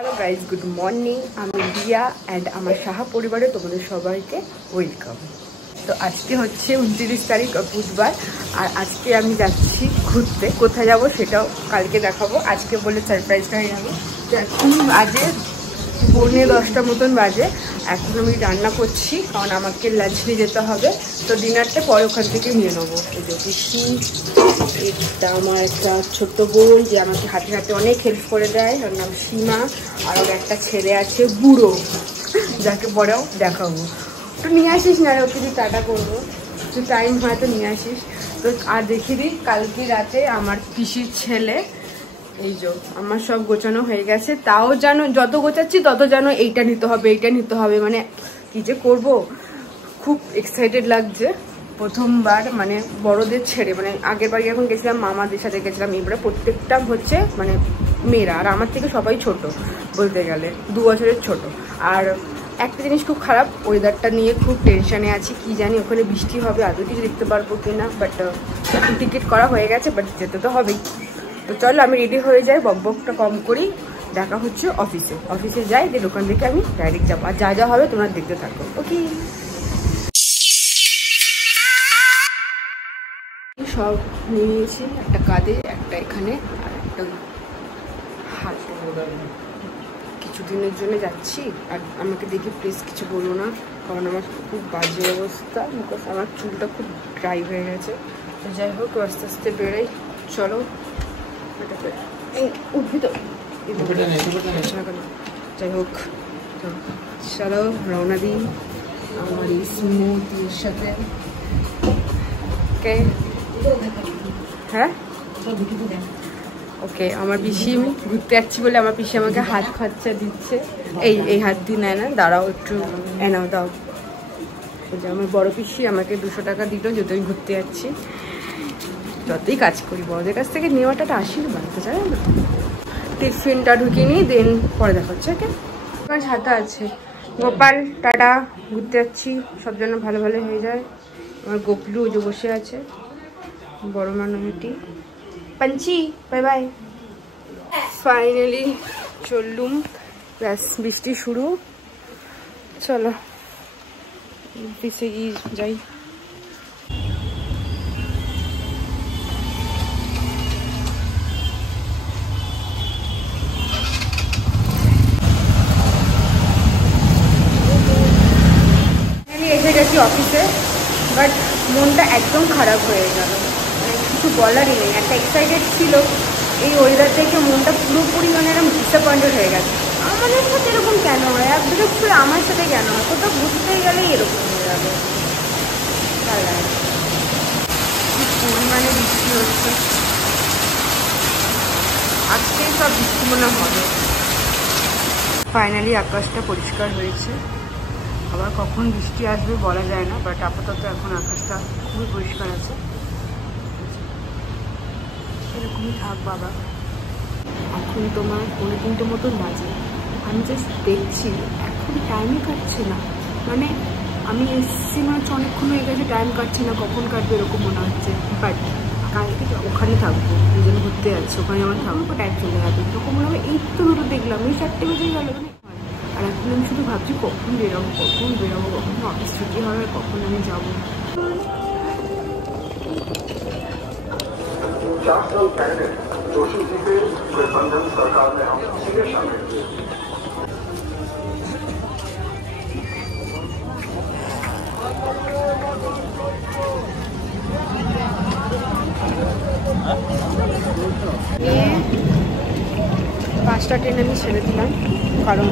Hello guys, good morning. আমি Riya and আমার সাহা পরিবারে তোমাদের সবাইকে ওয়েলকাম। তো আজকে হচ্ছে 29 তারিখ বুধবার, আর আজকে আমি যাচ্ছি ঘুরতে। কোথায় যাব সেটাও কালকে দেখাবো, আজকে বলে সারপ্রাইজটা হয়ে যাবে। তো এখন বাজে 9:45 মতন বাজে। এখন আমি রান্না করছি কারণ আমাকে লাঞ্চ নিয়ে যেতে হবে। তো ডিনারটা পরে ওখান থেকে নিয়ে নেবো। এই যে পিসি, এটা আমার একটা ছোট্ট বোন যে আমাকে হাতে হাতে অনেক হেল্প করে দেয়, ওর নাম সীমা। আর ওর একটা ছেলে আছে বুড়ো, যাকে পরেও দেখাবো। তো নিয়ে আসিস না, ওকে দিয়ে টাটা করবো, তো টাইম হয় তো নিয়ে আসিস। তো আর দেখি দিই কালকে রাতে আমার পিসির ছেলে, এই যে আমার সব গোছানো হয়ে গেছে। তাও যেন যত গোছাচ্ছি তত যেন এইটা নিতে হবে, এইটা নিতে হবে, মানে কি যে করব। খুব এক্সাইটেড লাগছে, প্রথমবার মানে বড়দের ছেড়ে। মানে আগের বার যখন গেছিলাম মামাদের সাথে গেছিলাম, এবারে প্রত্যেকটা হচ্ছে মানে মেয়েরা, আর আমার থেকে সবাই ছোট বলতে গেলে, 2 বছরের ছোট। আর একটা জিনিস খুব খারাপ, ওয়েদারটা নিয়ে খুব টেনশানে আছি। কি জানি ওখানে বৃষ্টি হবে, আদৌ কিছু দেখতে পারবো কিনা। বাট টিকিট করা হয়ে গেছে, বাট যেতে তো হবেই। তো চলো আমি রেডি হয়ে যাই, বকবকটা কম করি। দেখা হচ্ছে অফিসে যাই, দিয়ে দোকান থেকে আমি ডাইরেক্ট যাবো। আর যা যা হবে তোমরা দেখতে থাকো, ওকে। সব নিয়ে নিয়েছি, একটা কাঁধে, একটা এখানে, আর একটা হাতে। কিছুদিনের জন্য যাচ্ছি, আর আমাকে দেখে প্লিজ কিছু বলো না, কারণ আমার খুব বাজে অবস্থা, বিকজ আমার চুলটা খুব ড্রাই হয়ে গেছে। তো যাই হোক আস্তে আস্তে বেরোই, চলো। উঠবি তো, যাই হোক চলো রওনা দিই আমার এই স্মুথের সাথে। ওকে, হ্যাঁ ওকে। আমার পিসি, আমি ঘুরতে যাচ্ছি বলে আমার পিসি আমাকে হাত খরচা দিচ্ছে। এই হাত দিয়ে নেয় না, দাঁড়াও একটু, এনাও দাও। এই যে আমার বড় পিসি আমাকে 200 টাকা দিল, যদি আমি ঘুরতে যাচ্ছি। যতই কাজ করি বড়দের কাছ থেকে নেওয়াটা একটা আশীর্বাদ, তো চাই না। টিফিনটা ঢুকিয়ে নিই, দেন পরে দেখা হচ্ছে। ওকে, আমার ছাতা আছে। গোপাল টাটা, ঘুরতে যাচ্ছি, সব যেন ভালো ভালো হয়ে যায়। আমার গোপলু যে বসে আছে, বড় মানুষটি। पंची बाय बाय। फाइनली चललुम, ব্যাস বৃষ্টি শুরু। চলো অফিসে গিয়ে যাই। এসে গেছি অফিসে, বাট মনটা একদম খারাপ হয়ে গেল, কিছু বলারই নেই। একটা এক্সাইটেড ছিল, এই ওয়েদার দেখে মনটা পুরোপুরি মানে এরকম ডিসঅ্যাপয়েন্টেড হয়ে গেছে। আমাদের সাথে এরকম কেন হয়, আর বিরক্ত করে আমার সাথে কেন হয়? কোথাও ঘুরতে গেলেই এরকম হয়ে যাবে। পরিমাণে বৃষ্টি হচ্ছে, আজকেই সব বৃষ্টি মনে হবে। ফাইনালি আকাশটা পরিষ্কার হয়েছে, আবার কখন বৃষ্টি আসবে বলা যায় না, বাট আপাতত এখন আকাশটা খুবই পরিষ্কার আছে। এরকমই থাক বাবা। এখন তোমার 3:30 মতন বাজে, আমি জাস্ট দেখছি এখন টাইমই কাটছে না। মানে আমি এসছি মানে অনেকক্ষণ হয়ে গেছে, টাইম কাটছে না, কখন কাটবে এরকম মনে হচ্ছে। বাট কালকে ওখানে থাকবো, এই জন্য ঘুরতে যাচ্ছি, ওখানে আমার থাকবো, টাইম চলে যাবে। তখন মনে হবে এই তো দুটো দেখলাম, এই 4টে বেজে গেল। আর এখন আমি শুধু ভাবছি কখন বেরোবো, কখন অফিস ছুটি হবে, কখন আমি যাবো। 4 साल पहले जोशी जी के गठबंधन सरकार में हम सीधे शामिल हुए। পাঁচটা ট্রেন আমি ছেড়ে দিলাম, কারণ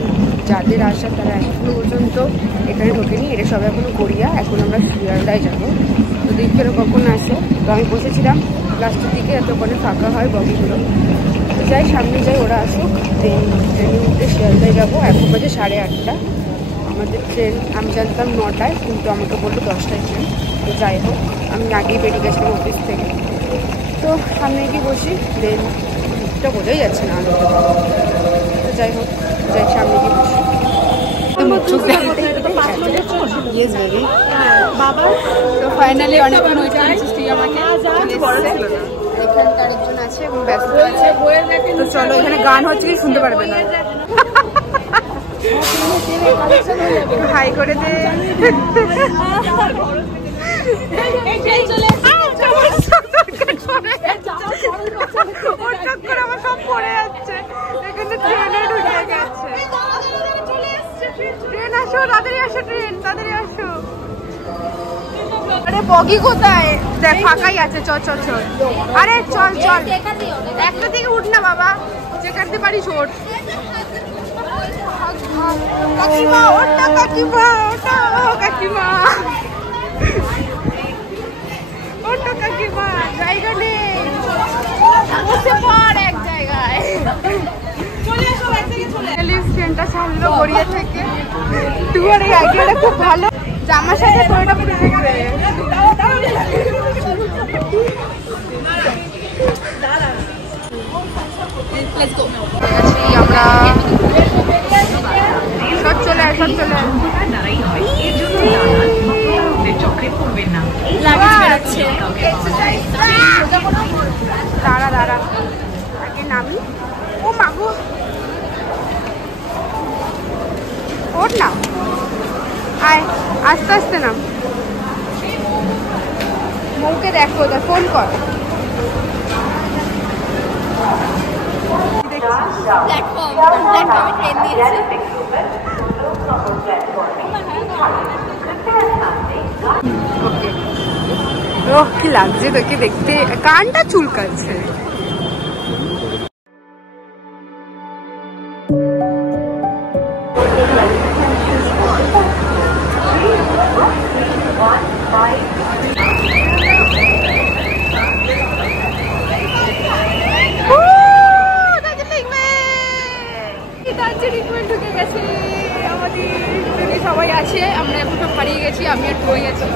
যাদের আসা তারা এখনো পর্যন্ত এখানে ঢোকেনি। এটা সব এখনো গড়িয়া, এখন আমরা শিয়ালদায় যাবো। তো দেখতে কখন আসে। তো আমি বসেছিলাম লাস্টের দিকে, এত ওখানে ফাঁকা হয় বগিগুলো। তো যাই, সামনে যাই, ওরা আসুক, ট্রেনের মধ্যে শিয়ালদায় যাবো। এখন বাজে 8:30। আমাদের ট্রেন আমি জানতাম 9টায়, কিন্তু আমাকে বললো 10টায় ট্রেন। তো যাই হোক, আমি আগেই বেরিয়ে গেছিলাম অফিস থেকে। তো সামনে গিয়ে বসি, দেন এটা বোঝাই যাচ্ছে না আনন্দ। তো যাই হোক, যাই সামনে গিয়ে বসি। তো ফাইনালি অনেকক্ষণ ওইটা আমাকে এখানকার একজন আছে এবং ব্যস্ত আছে। তো চলো, এখানে গান হচ্ছে কি শুনতে পারবে না। হাই করে দে। আমার সব পড়ে যাচ্ছে, এখানে ট্রেনে ঢুকে গেছে। ট্রেন আসো, তাড়াতাড়ি আসো, ট্রেন তাড়াতাড়ি আসো। আরে বগি কোথায়? দেখ ফাঁকাই আছে, চল চল চল। আরে চল চল, একটা দিকে উঠ না বাবা, যেখানে পারিস ওঠ। কাকিমা ওঠ না, কাকিমা ওঠো, কাকিমা ওঠো, কাকিমা জায়গা নেই, বসে পড় এক জায়গায়। ট্রেনটা সামলো গড়িয়া থেকে। তোমার এই আইডিয়াটা খুব ভালো, জামার সাথে তোরটা পুরো দেখবে। আমরা সব চলে আয়, সব চলে আয়। দাঁড়া দাঁড়া, আগে নামি। ও মাগো, ওঠ না, আয় আস্তে আস্তে নাম। মৌকে দেখো, ফোন কর। কি লাগছে তোকে দেখতে, কানটা চুলকাচ্ছে। ঢুকে গেছে আমাদের, সবাই আছে, আমরা এখন সব হারিয়ে গেছি, আমি আর রয়ে গেছি।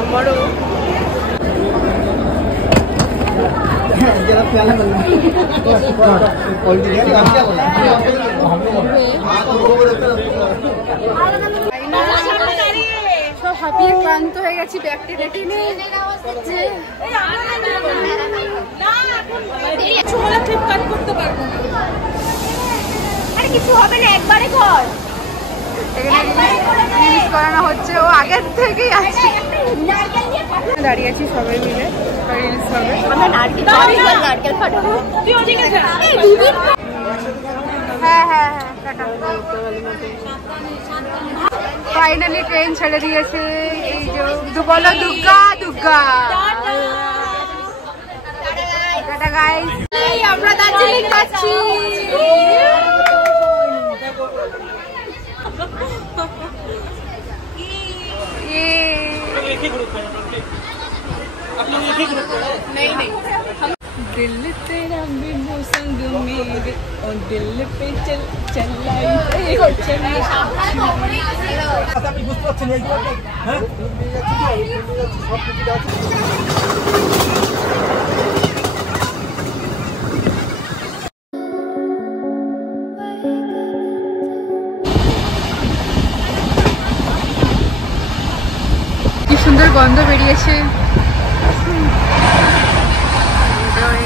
আমারও সব হাঁপিয়ে ক্লান্ত হয়ে গেছি, ব্যাগটি রেডি নেই। ফ্লিপকার্ট করতে পারবো না, আরে কিছু হবে না, একবারে কর। রিলিজ করানো হচ্ছে, ও আগের থেকেই আসছে। দাঁড়িয়ে আছি সবাই মিলে, রিলিজ হবে। হ্যাঁ হ্যাঁ হ্যাঁ, ফাইনালি ট্রেন ছেড়ে দিয়েছে। এই যে বলো দুর্গা দুর্গা। টাটা গাইস, আমরা দার্জিলিং যাচ্ছি। नहीं दिल तेरा बिनु संग मेरे और दिल पे चल चलाई কি সুন্দর গন্ধ বেরিয়েছে।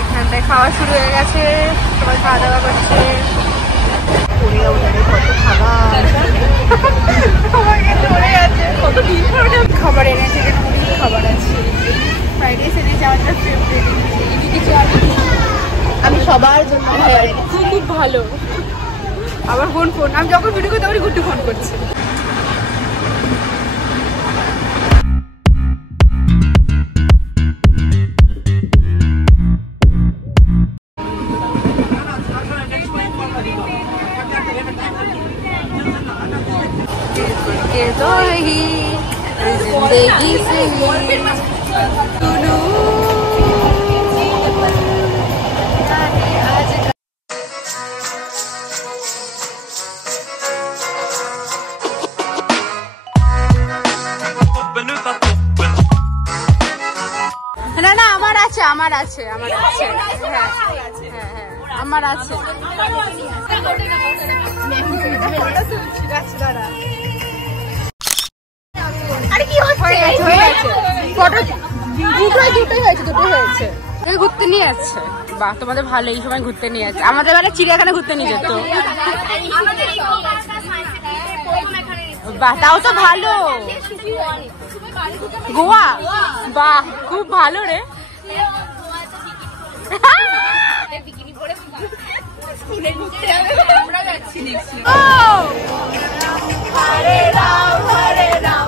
এখানটায় খাওয়া শুরু হয়ে গেছে, সবাই খাওয়া দাওয়া করছে। খাবার এনেছে, খাবার আছে, ফ্রাইড রাইস এনেছে, আমাদের ফেভারিট। আমি সবার জন্য খুব ভালো। আবার ফোন আমি যখন ভিডিও করতে তখনই গুড্ডু ফোন করছে। जिंदगी से না না আমার আছে, আমার আছে, আমার আছে, হ্যাঁ হ্যাঁ হ্যাঁ আমার আছে। আরে কি হচ্ছে? হয়ে গেছে ফটো, দুটোই হয়েছে, ঘুরতে নিয়ে যাচ্ছে। বাহ, তোমাদের ভালো এই সময় ঘুরতে নিয়ে যাচ্ছে। আমাদের বেলা চিড়িয়াখানা ঘুরতে নিয়ে যেত। বাহ, তাও তো ভালো। গোয়া, বাহ খুব ভালো রে। হরে রাম হরে রাম।